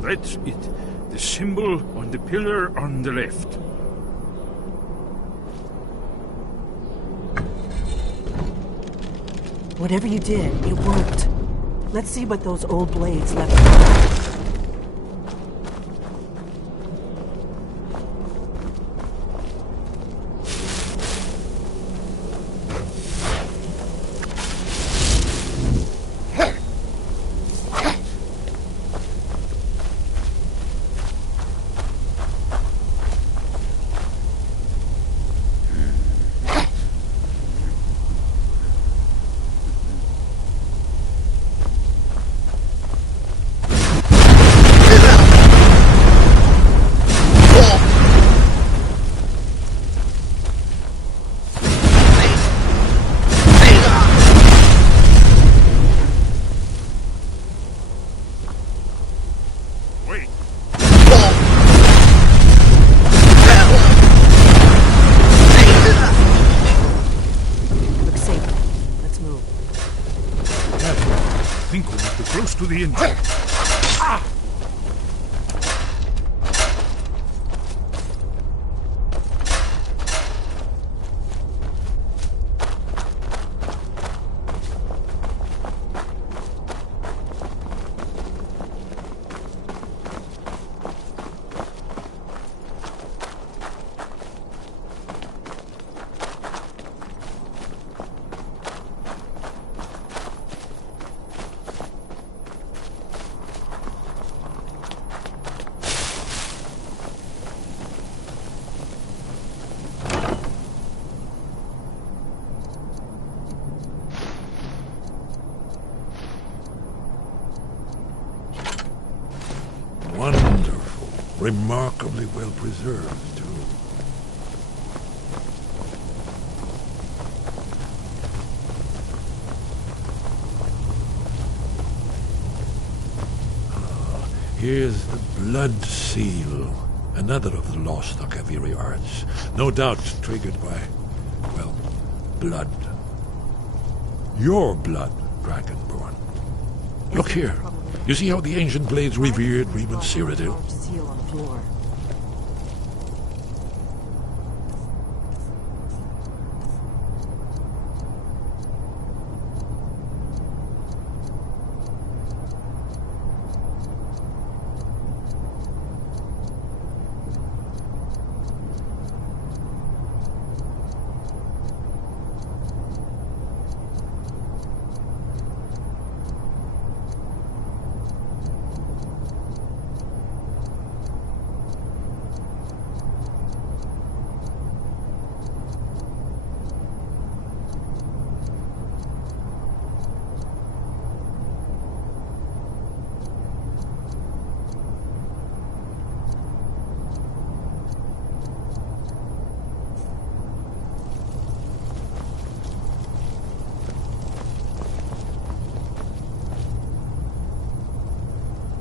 That's it. The symbol on the pillar on the left. Whatever you did, it worked. Let's see what those old blades left behind. To the engine. Ah! Wonderful. Remarkably well preserved, too. Here's the blood seal. Another of the lost Akaviri arts. No doubt triggered by, well, blood. Your blood, Dragonborn. Look here. You see how the ancient blades revered Reman Cyrodiil? Seal on the floor.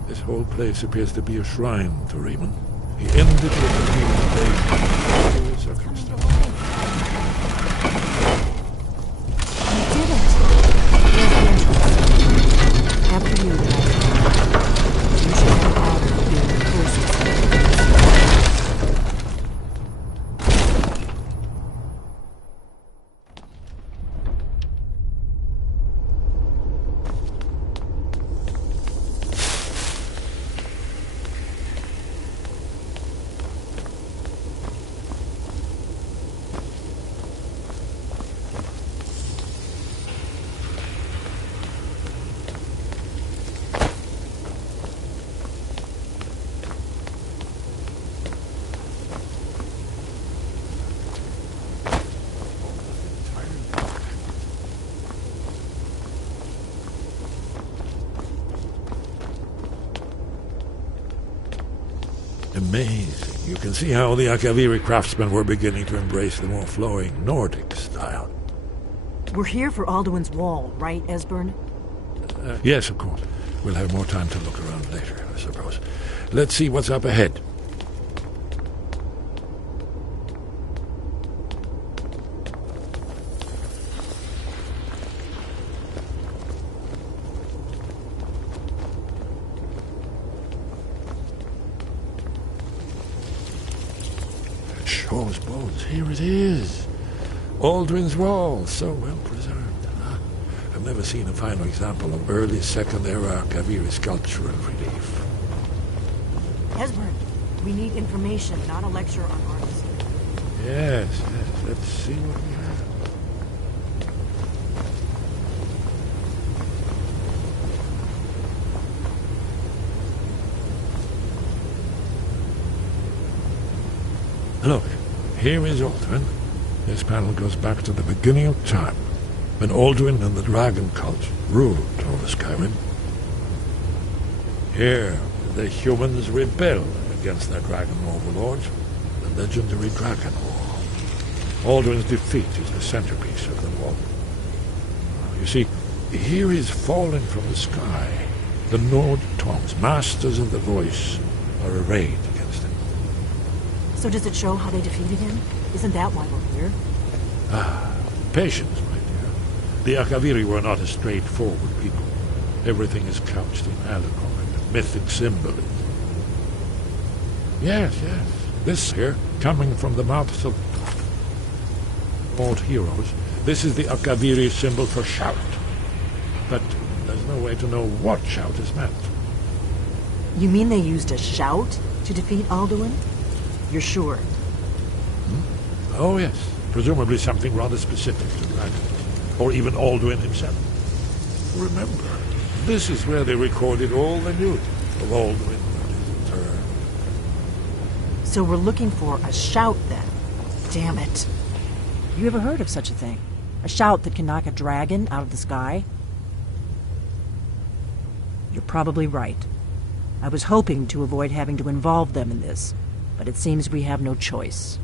This whole place appears to be a shrine to Reman. He ended with a healing blade in circumstance. You did it! Here's the entrance. After you, you should have the honor of being the first. Amazing. You can see how the Akaviri craftsmen were beginning to embrace the more flowing Nordic style. We're here for Alduin's Wall, right, Esbern? Yes, of course. We'll have more time to look around later, I suppose. Let's see what's up ahead. foe's bones. Here it is. Aldrin's Wall, so well preserved. I've never seen a finer example of early Second Era Kaviri sculptural relief. Esbern, we need information, not a lecture on artistry. Yes. Let's see what we have. Look, here is Aldrin. This panel goes back to the beginning of time, when Aldrin and the Dragon Cult ruled over Skyrim. Here, the humans rebelled against their dragon overlords, the legendary Dragon War. Aldrin's defeat is the centerpiece of the wall. You see, here is fallen from the sky. The Nord Tongs, masters of the voice, are arrayed against him. So does it show how they defeated him? Isn't that why we're here? Patience, my dear. The Akaviri were not a straightforward people. Everything is couched in allegory and mythic symbolism. Yes. This here, coming from the mouths of old heroes, this is the Akaviri symbol for shout. But there's no way to know what shout is meant. You mean they used a shout to defeat Alduin? You're sure? Oh, yes. Presumably something rather specific to Dragon, or even Alduin himself. Remember, this is where they recorded all the news of Alduin and his return. So we're looking for a shout, then. Damn it. You ever heard of such a thing? A shout that can knock a dragon out of the sky? You're probably right. I was hoping to avoid having to involve them in this, but it seems we have no choice.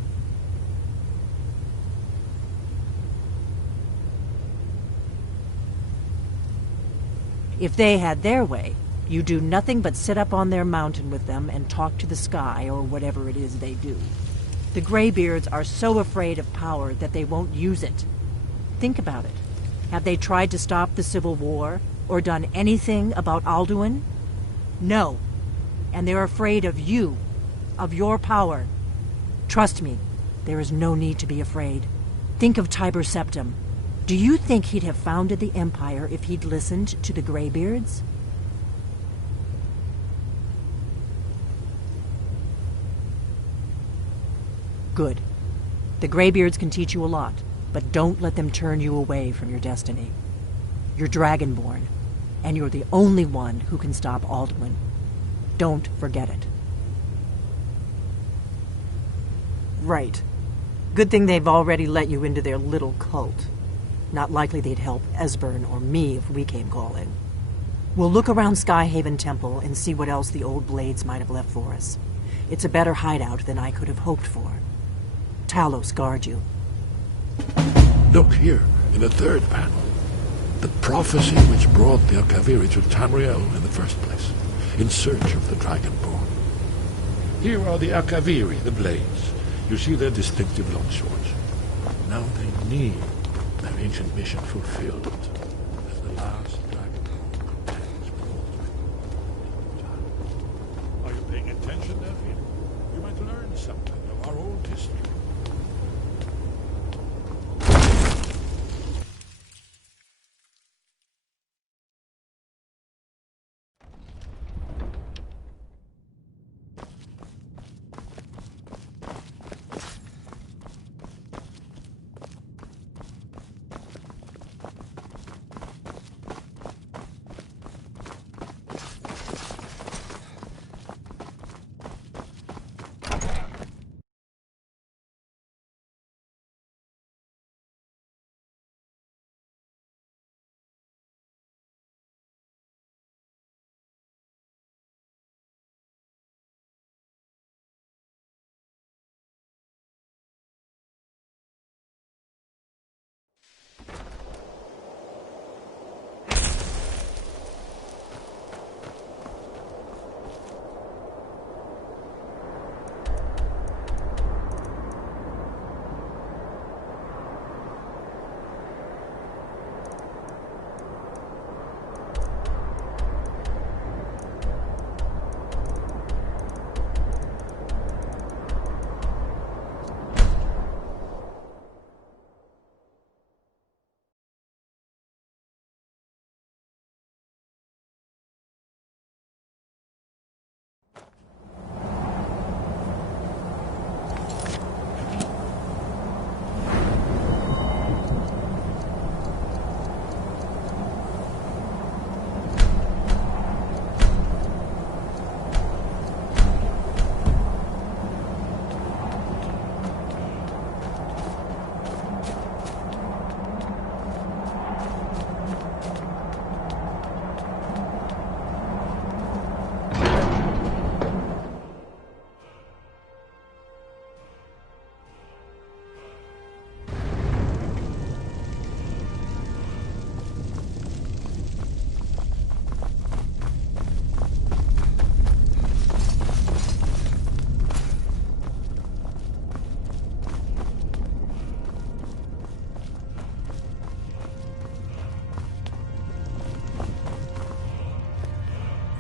If they had their way, you do nothing but sit up on their mountain with them and talk to the sky or whatever it is they do. The Greybeards are so afraid of power that they won't use it. Think about it. Have they tried to stop the Civil War or done anything about Alduin? No. And they're afraid of you, of your power. Trust me, there is no need to be afraid. Think of Tiber Septim. Do you think he'd have founded the Empire if he'd listened to the Greybeards? Good. The Greybeards can teach you a lot, but don't let them turn you away from your destiny. You're Dragonborn, and you're the only one who can stop Alduin. Don't forget it. Right. Good thing they've already let you into their little cult. Not likely they'd help Esbern or me if we came calling. We'll look around Skyhaven Temple and see what else the old blades might have left for us. It's a better hideout than I could have hoped for. Talos guard you. Look here, in the third panel. The prophecy which brought the Akaviri to Tamriel in the first place, in search of the Dragonborn. Here are the Akaviri, the blades. You see their distinctive longswords. Now they need their ancient mission fulfilled as the last Dragonborn contends with Alduin. Are you paying attention, Delphine? You might learn something of our old history.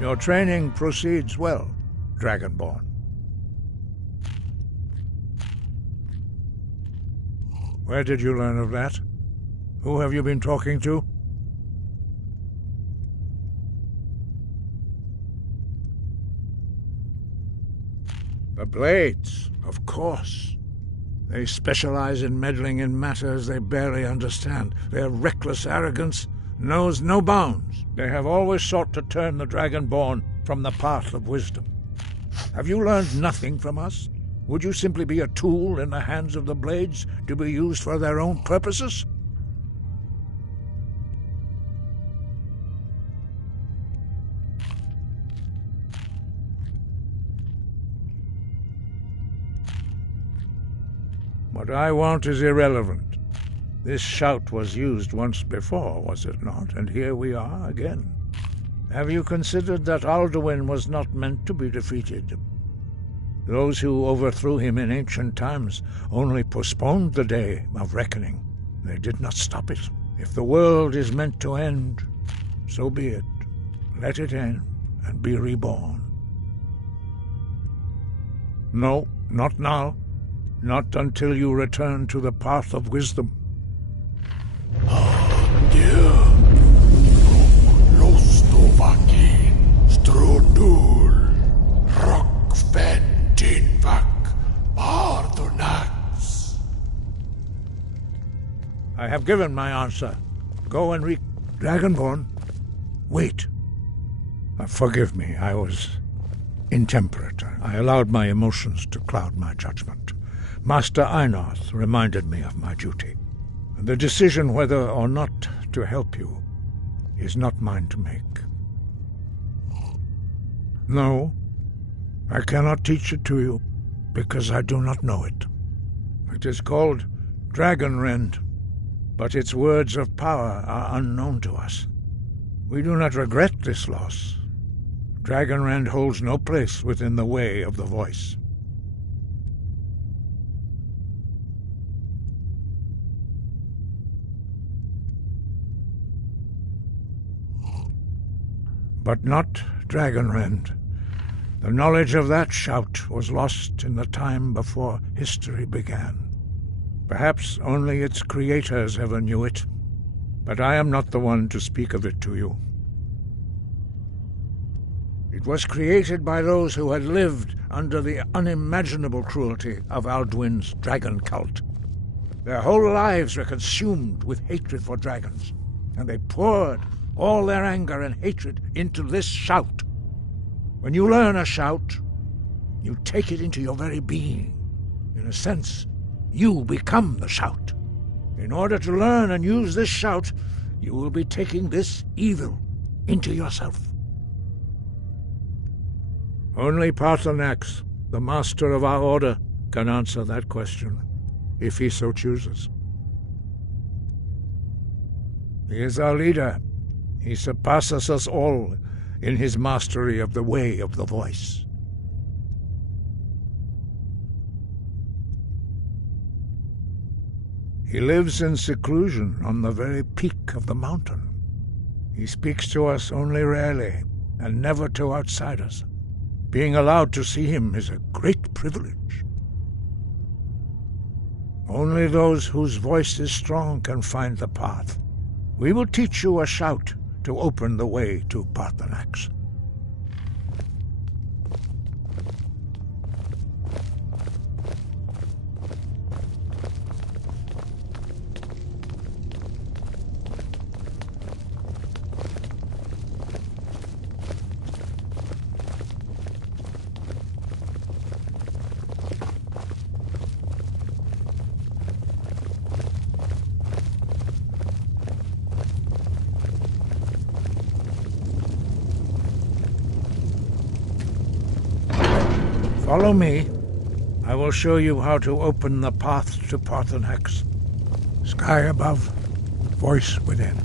Your training proceeds well, Dragonborn. Where did you learn of that? Who have you been talking to? The Blades, of course. They specialize in meddling in matters they barely understand. Their reckless arrogance knows no bounds. They have always sought to turn the Dragonborn from the path of wisdom. Have you learned nothing from us? Would you simply be a tool in the hands of the Blades to be used for their own purposes? What I want is irrelevant. This shout was used once before, was it not? And here we are again. Have you considered that Alduin was not meant to be defeated? Those who overthrew him in ancient times only postponed the day of reckoning. They did not stop it. If the world is meant to end, so be it. Let it end and be reborn. No, not now. Not until you return to the path of wisdom. I have given my answer. Go and Dragonborn, wait. Forgive me, I was intemperate. I allowed my emotions to cloud my judgment. Master Einarth reminded me of my duty. The decision whether or not to help you is not mine to make. No, I cannot teach it to you, because I do not know it. It is called Dragonrend, but its words of power are unknown to us. We do not regret this loss. Dragonrend holds no place within the way of the voice. But not Dragonrend. The knowledge of that shout was lost in the time before history began. Perhaps only its creators ever knew it, but I am not the one to speak of it to you. It was created by those who had lived under the unimaginable cruelty of Alduin's dragon cult. Their whole lives were consumed with hatred for dragons, and they poured all their anger and hatred into this shout. When you learn a shout, you take it into your very being. In a sense, you become the shout. In order to learn and use this shout, you will be taking this evil into yourself. Only Paarthurnax, the master of our order, can answer that question, if he so chooses. He is our leader. He surpasses us all in his mastery of the way of the voice. He lives in seclusion on the very peak of the mountain. He speaks to us only rarely, and never to outsiders. Being allowed to see him is a great privilege. Only those whose voice is strong can find the path. We will teach you a shout to open the way to Paarthurnax. Follow me. I will show you how to open the path to Paarthurnax. Sky above, voice within.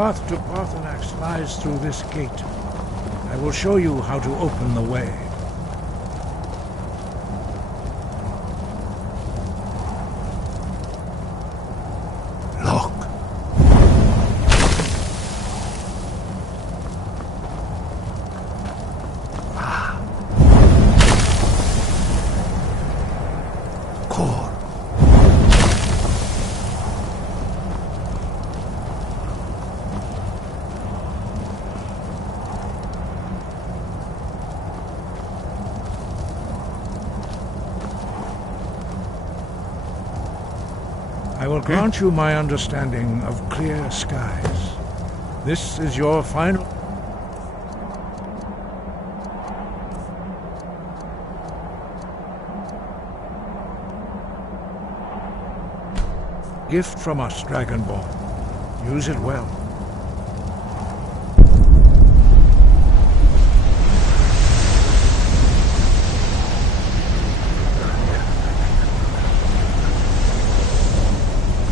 path to Parthenax lies through this gate. I will show you how to open the way. Look. Core. I will grant you my understanding of clear skies. This is your final gift from us, Dragonborn. Use it well.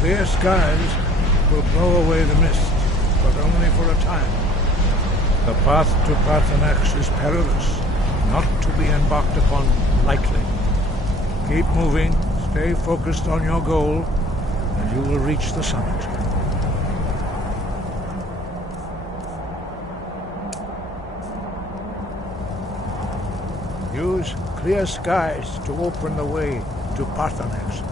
Clear skies will blow away the mist, but only for a time. The path to Parthenax is perilous, not to be embarked upon lightly. Keep moving, stay focused on your goal, and you will reach the summit. Use clear skies to open the way to Parthenax.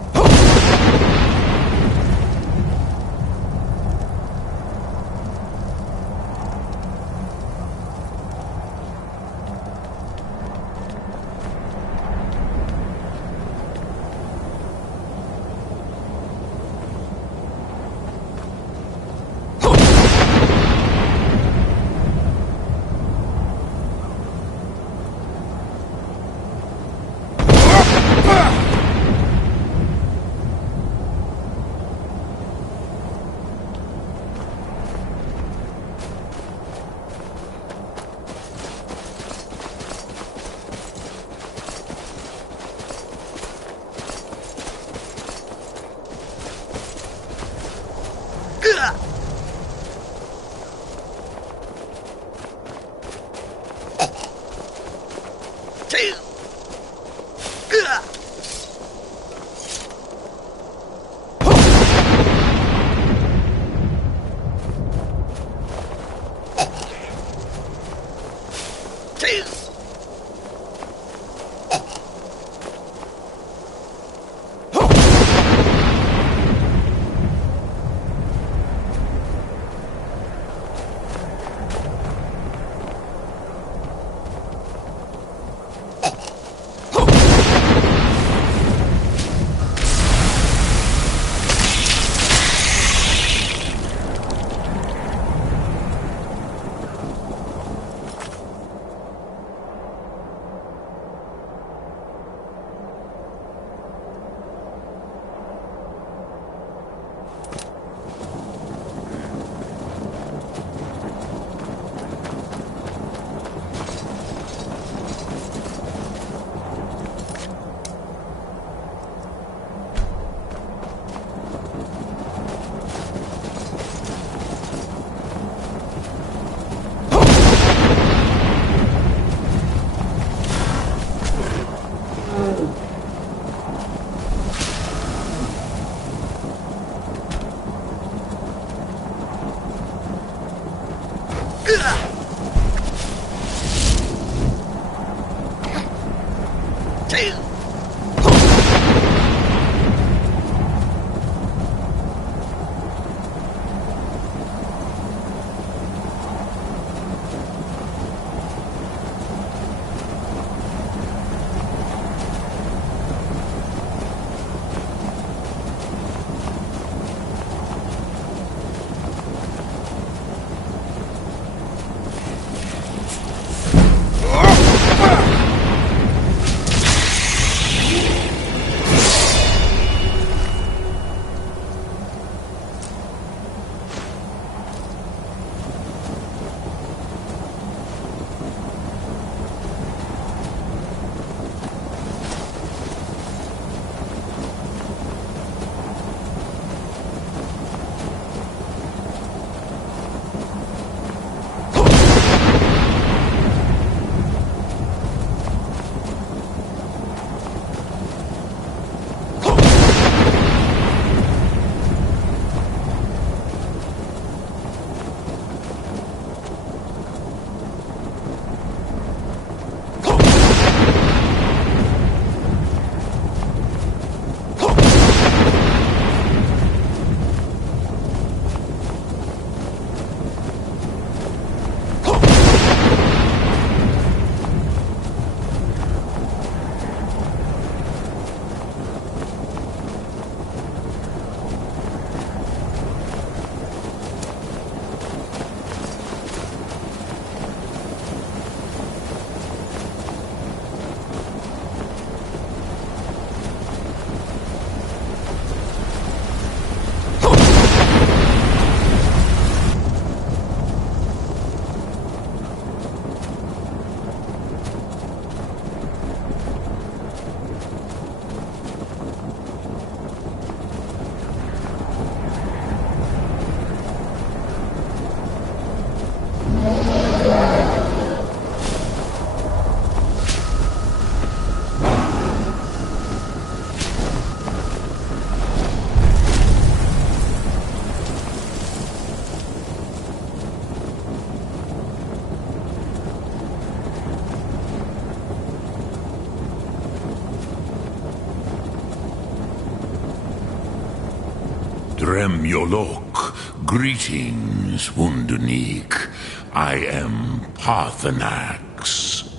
Drem Yolok, greetings, Wundunik. I am Parthenax.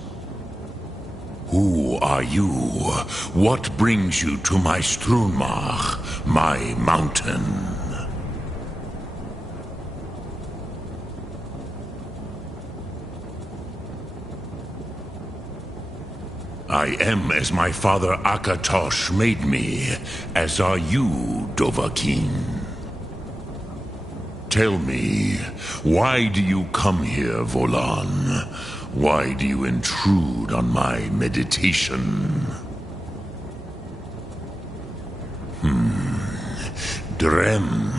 Who are you? What brings you to my Strunmach, my mountain? I am as my father Akatosh made me, as are you, Dovahkiin. Tell me, why do you come here, Volan? Why do you intrude on my meditation? Drem,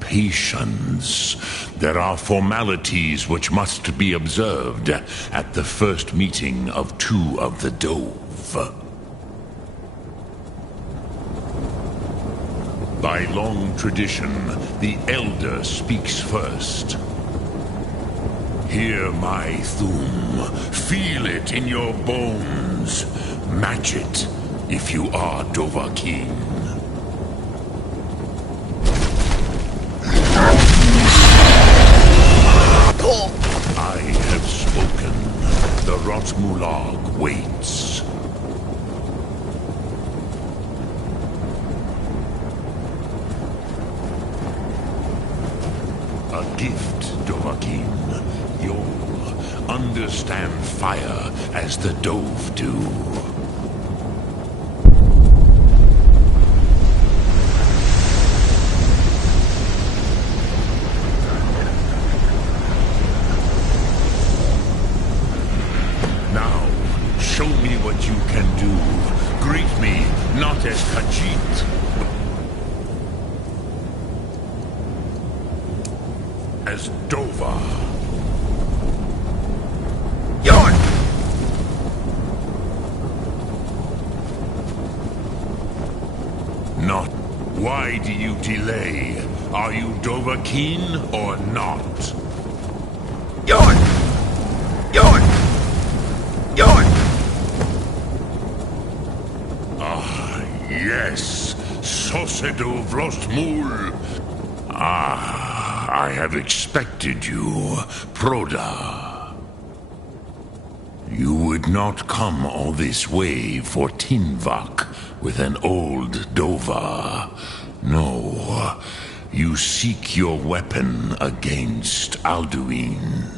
patience. There are formalities which must be observed at the first meeting of two of the Dove. By long tradition, the Elder speaks first. Hear my Thum. Feel it in your bones. Match it if you are Dovahkiin. I have spoken. The Rotmulag waits. A gift, Dovahkiin. You'll understand fire as the Dove do. Now, show me what you can do. Greet me, not as Khajiit. As Dova. Yorn! Not. Why do you delay? Are you Dovahkiin or not? Yorn! Yorn! Yorn! Ah, yes. Sosedo Vrostmul. I have expected you, Proda. You would not come all this way for Tinvak with an old Dova. No, you seek your weapon against Alduin.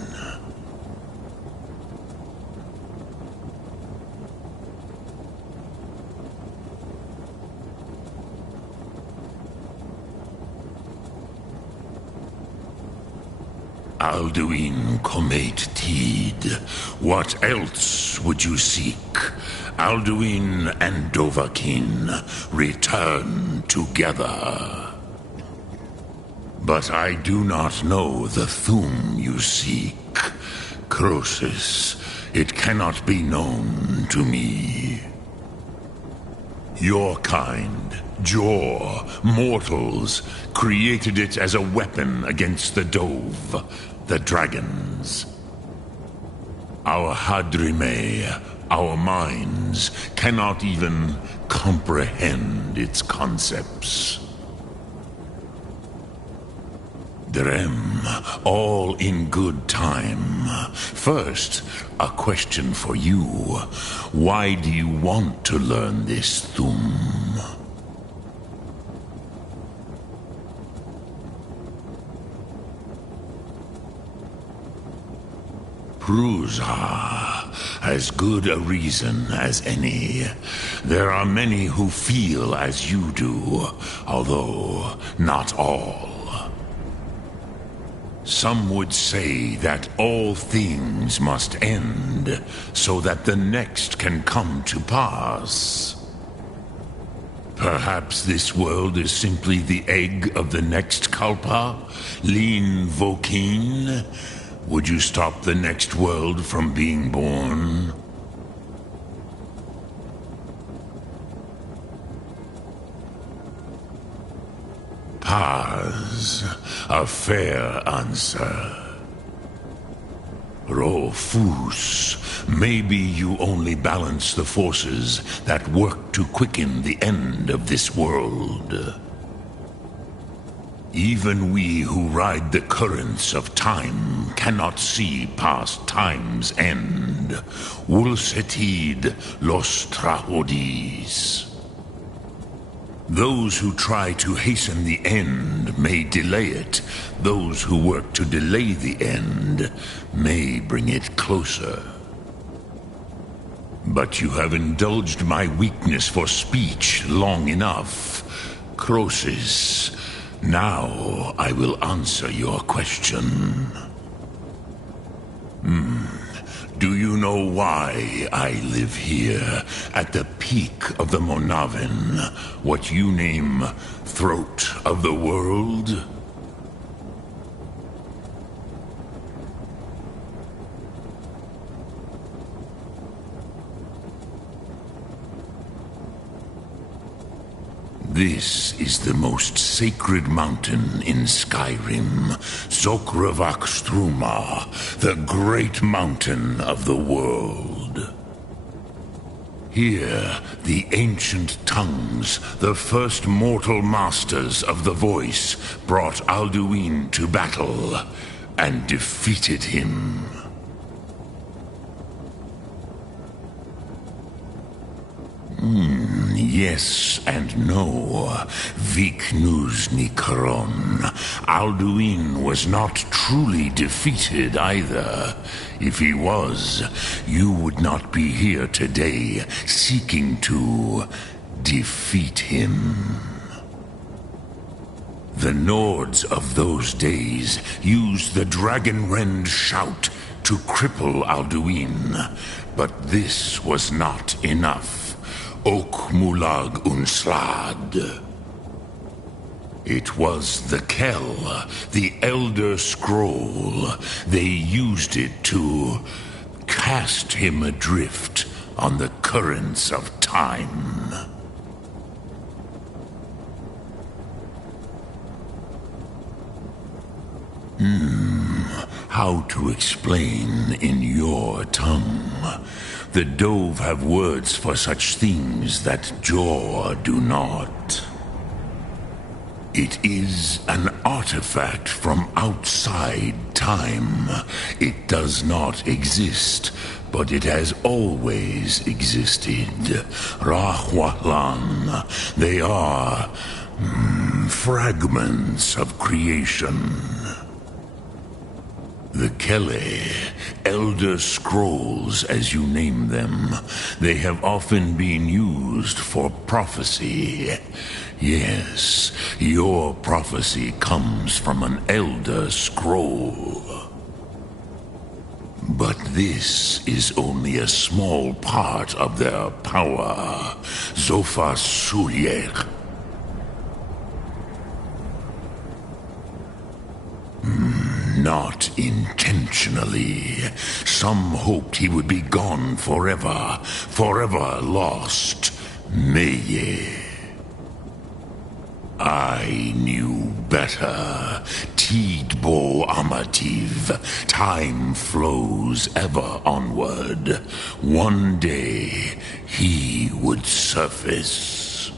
Alduin Comate Teed. What else would you seek? Alduin and Dovahkiin return together. But I do not know the Thum you seek. Croesus, it cannot be known to me. Your kind, Jor, mortals, created it as a weapon against the Dove, the dragons. Our Hadrime, our minds, cannot even comprehend its concepts. Drem, all in good time. First, a question for you. Why do you want to learn this Thum? Prusa, as good a reason as any. There are many who feel as you do, although not all. Some would say that all things must end, so that the next can come to pass. Perhaps this world is simply the egg of the next Kalpa, Lin Vokin. Would you stop the next world from being born? Paz, a fair answer. Rofus, maybe you only balance the forces that work to quicken the end of this world. Even we who ride the currents of time cannot see past time's end. Wulsetid los trahodis. Those who try to hasten the end may delay it. Those who work to delay the end may bring it closer. But you have indulged my weakness for speech long enough. Croesus, now I will answer your question. Do you know why I live here, at the peak of the Monavin, what you name Throat of the World? This is the most sacred mountain in Skyrim, Zokravak Struma, the great mountain of the world. Here, the ancient tongues, the first mortal masters of the voice, brought Alduin to battle and defeated him. Yes and no. Viknus Nikaron. Alduin was not truly defeated either. If he was, you would not be here today seeking to defeat him. The Nords of those days used the Dragonrend shout to cripple Alduin, but this was not enough. Ok Mulag Unslad. It was the Kell, the Elder Scroll. They used it to cast him adrift on the currents of time. How to explain in your tongue? The Dove have words for such things that Jor do not. It is an artifact from outside time. It does not exist, but it has always existed. Rahwalan. They are fragments of creation. The Kele, Elder Scrolls as you name them, they have often been used for prophecy. Yes, your prophecy comes from an Elder Scroll. But this is only a small part of their power. Zofa Suryek. Not intentionally. Some hoped he would be gone forever, forever lost. Meye. I knew better. Tidbo Amativ. Time flows ever onward. One day, he would surface.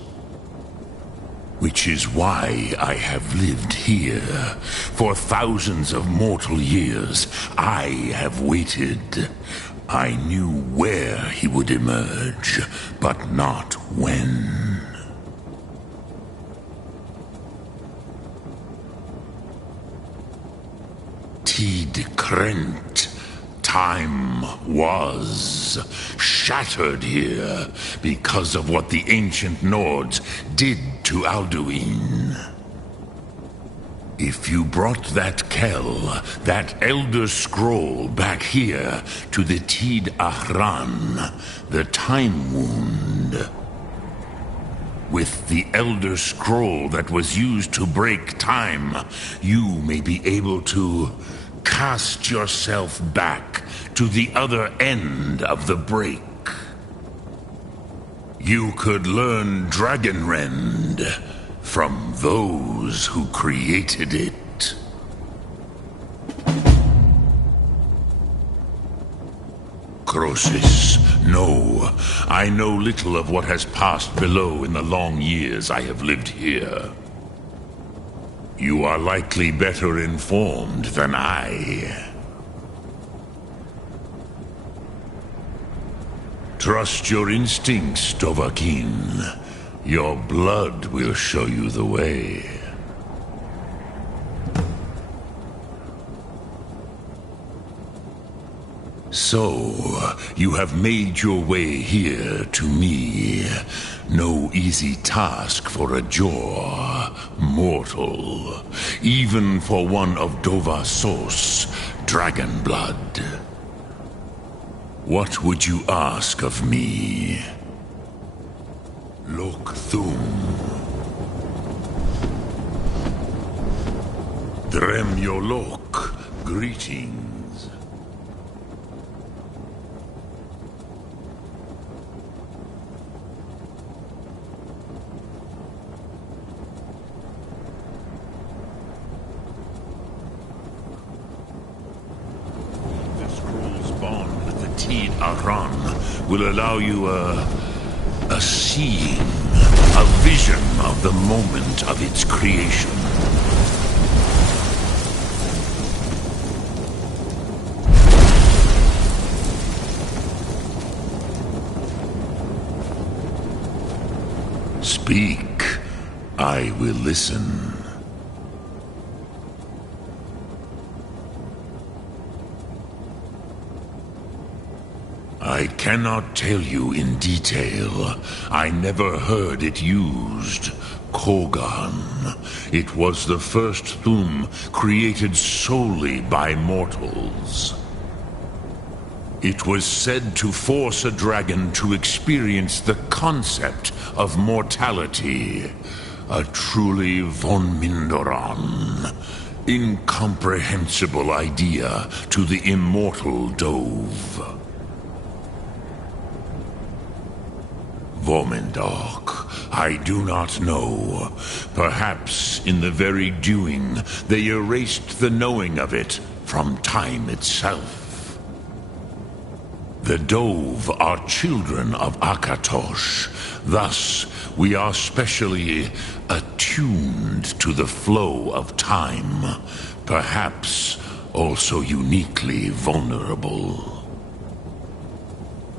Which is why I have lived here. For thousands of mortal years, I have waited. I knew where he would emerge, but not when. Tid Krent. Time was shattered here because of what the ancient Nords did to Alduin. If you brought that Kell, that Elder Scroll back here to the Tid Ahran, the Time Wound, with the Elder Scroll that was used to break time, you may be able to cast yourself back to the other end of the break. You could learn Dragonrend from those who created it. Croesus, no. I know little of what has passed below in the long years I have lived here. You are likely better informed than I. Trust your instincts, Dovahkiin. Your blood will show you the way. So, you have made your way here to me. No easy task for a Jor, mortal. Even for one of Dovahsos, dragon blood. What would you ask of me? Lok Thum. Drem Yolok, greetings. The scroll's bond with the Tid Aran will allow you a seeing, a vision of the moment of its creation. Speak, I will listen. I cannot tell you in detail. I never heard it used. Kogan. It was the first Thum created solely by mortals. It was said to force a dragon to experience the concept of mortality. A truly von Mindoran. Incomprehensible idea to the immortal Dove. Vomendok, I do not know. Perhaps in the very doing, they erased the knowing of it from time itself. The Dove are children of Akatosh. Thus, we are specially attuned to the flow of time. Perhaps also uniquely vulnerable.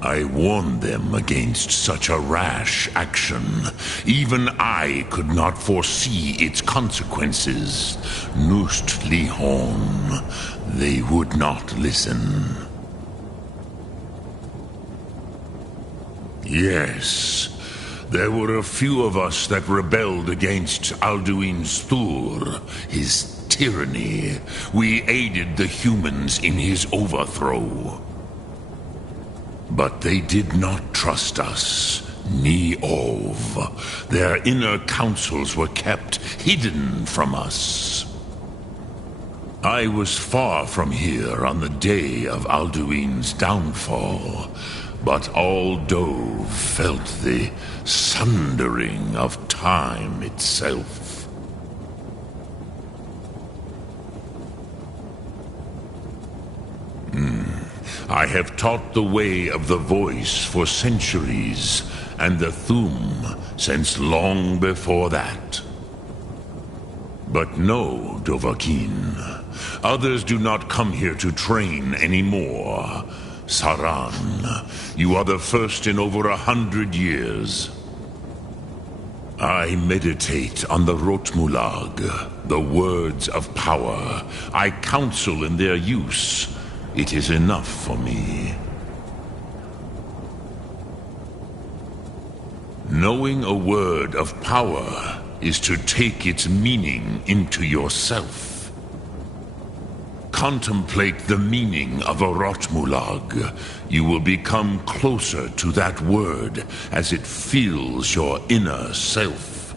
I warned them against such a rash action. Even I could not foresee its consequences. Nust Lihon, they would not listen. Yes, there were a few of us that rebelled against Alduin's Thur, his tyranny. We aided the humans in his overthrow. But they did not trust us, ni Ov. Their inner counsels were kept hidden from us. I was far from here on the day of Alduin's downfall, but all Dove felt the sundering of time itself. I have taught the way of the voice for centuries, and the Thum since long before that. But no, Dovahkiin. Others do not come here to train anymore. Saran, you are the first in over 100 years. I meditate on the Rotmulag, the words of power. I counsel in their use. It is enough for me. Knowing a word of power is to take its meaning into yourself. Contemplate the meaning of a Rotmulag. You will become closer to that word as it fills your inner self.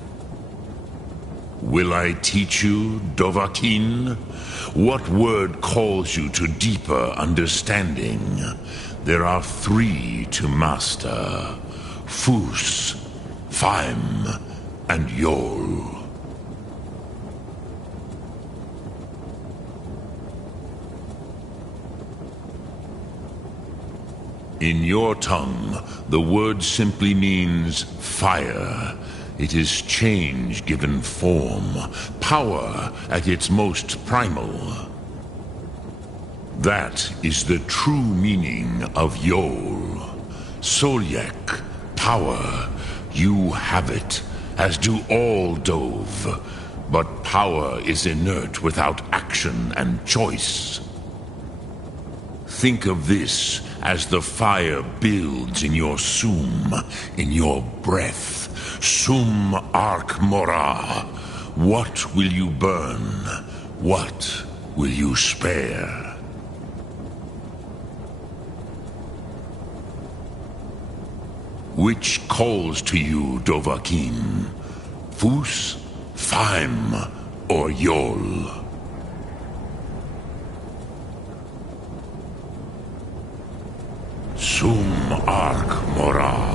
Will I teach you, Dovahkiin? What word calls you to deeper understanding? There are 3 to master: Fus, Faim, and Yol. In your tongue, the word simply means fire. It is change given form, power at its most primal. That is the true meaning of Yol. Solyek, power. You have it, as do all Dove. But power is inert without action and choice. Think of this as the fire builds in your Sum, in your breath. Sum Ark Mora. What will you burn? What will you spare? Which calls to you, Dovahkiin? Fus, Faim, or Yol? Sum Ark Mora.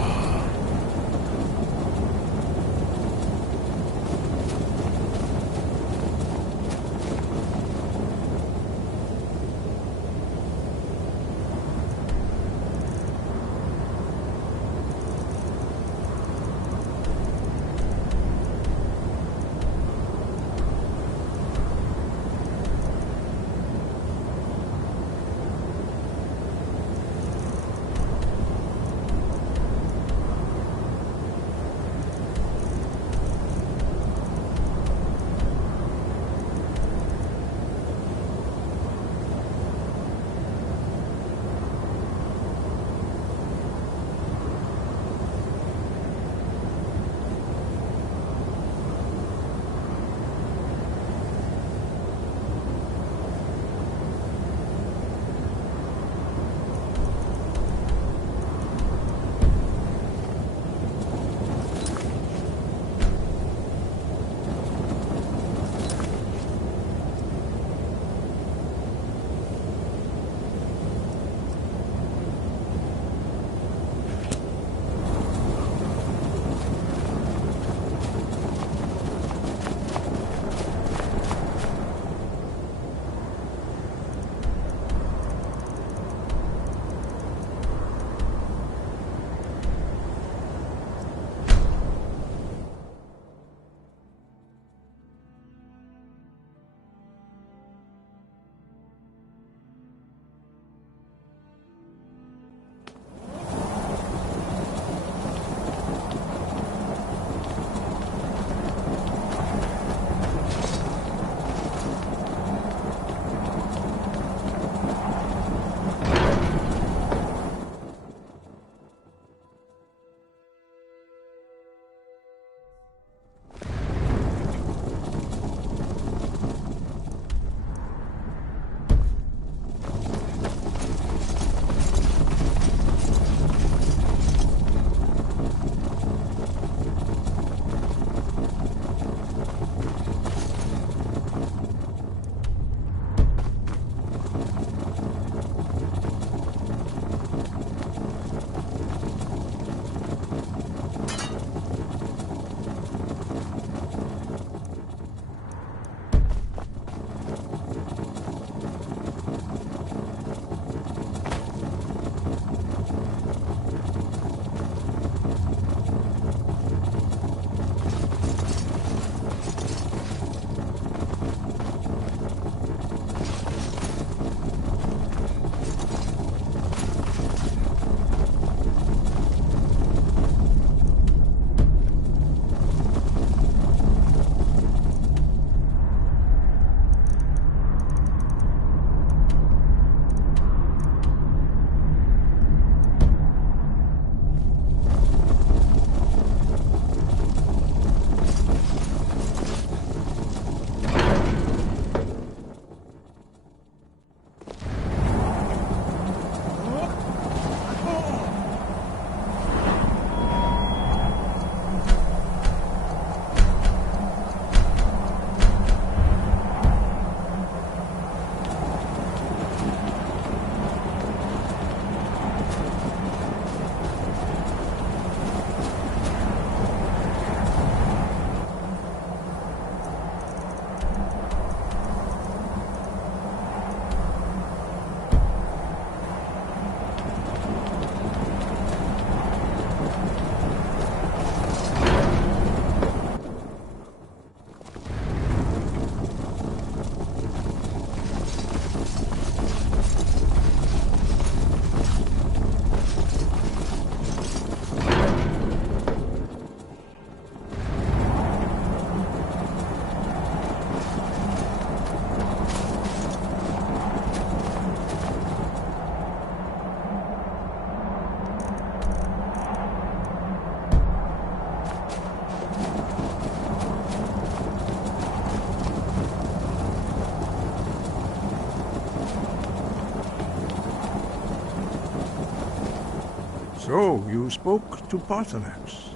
So, you spoke to Parthenax.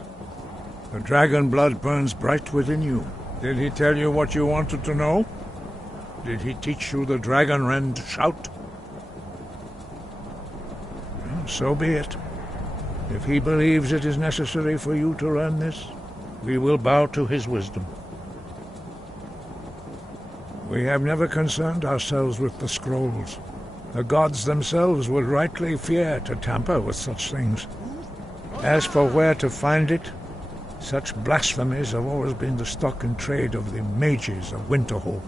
The dragon blood burns bright within you. Did he tell you what you wanted to know? Did he teach you the dragon rend shout? Well, so be it. If he believes it is necessary for you to learn this, we will bow to his wisdom. We have never concerned ourselves with the scrolls. The gods themselves would rightly fear to tamper with such things. As for where to find it, such blasphemies have always been the stock in trade of the mages of Winterhold.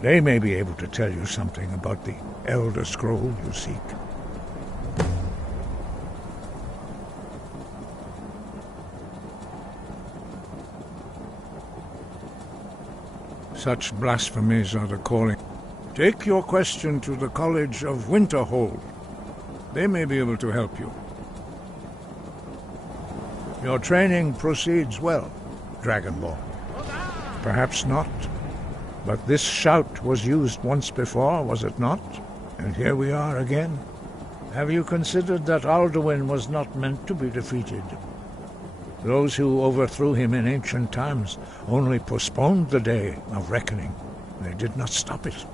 They may be able to tell you something about the Elder Scroll you seek. Such blasphemies are the calling. Take your question to the College of Winterhold. They may be able to help you. Your training proceeds well, Dragonborn. Perhaps not, but this shout was used once before, was it not? And here we are again. Have you considered that Alduin was not meant to be defeated? Those who overthrew him in ancient times only postponed the day of reckoning. They did not stop it.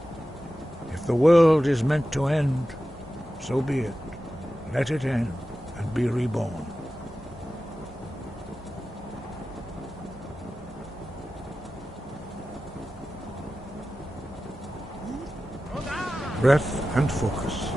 If the world is meant to end, so be it. Let it end and be reborn. Breath and focus.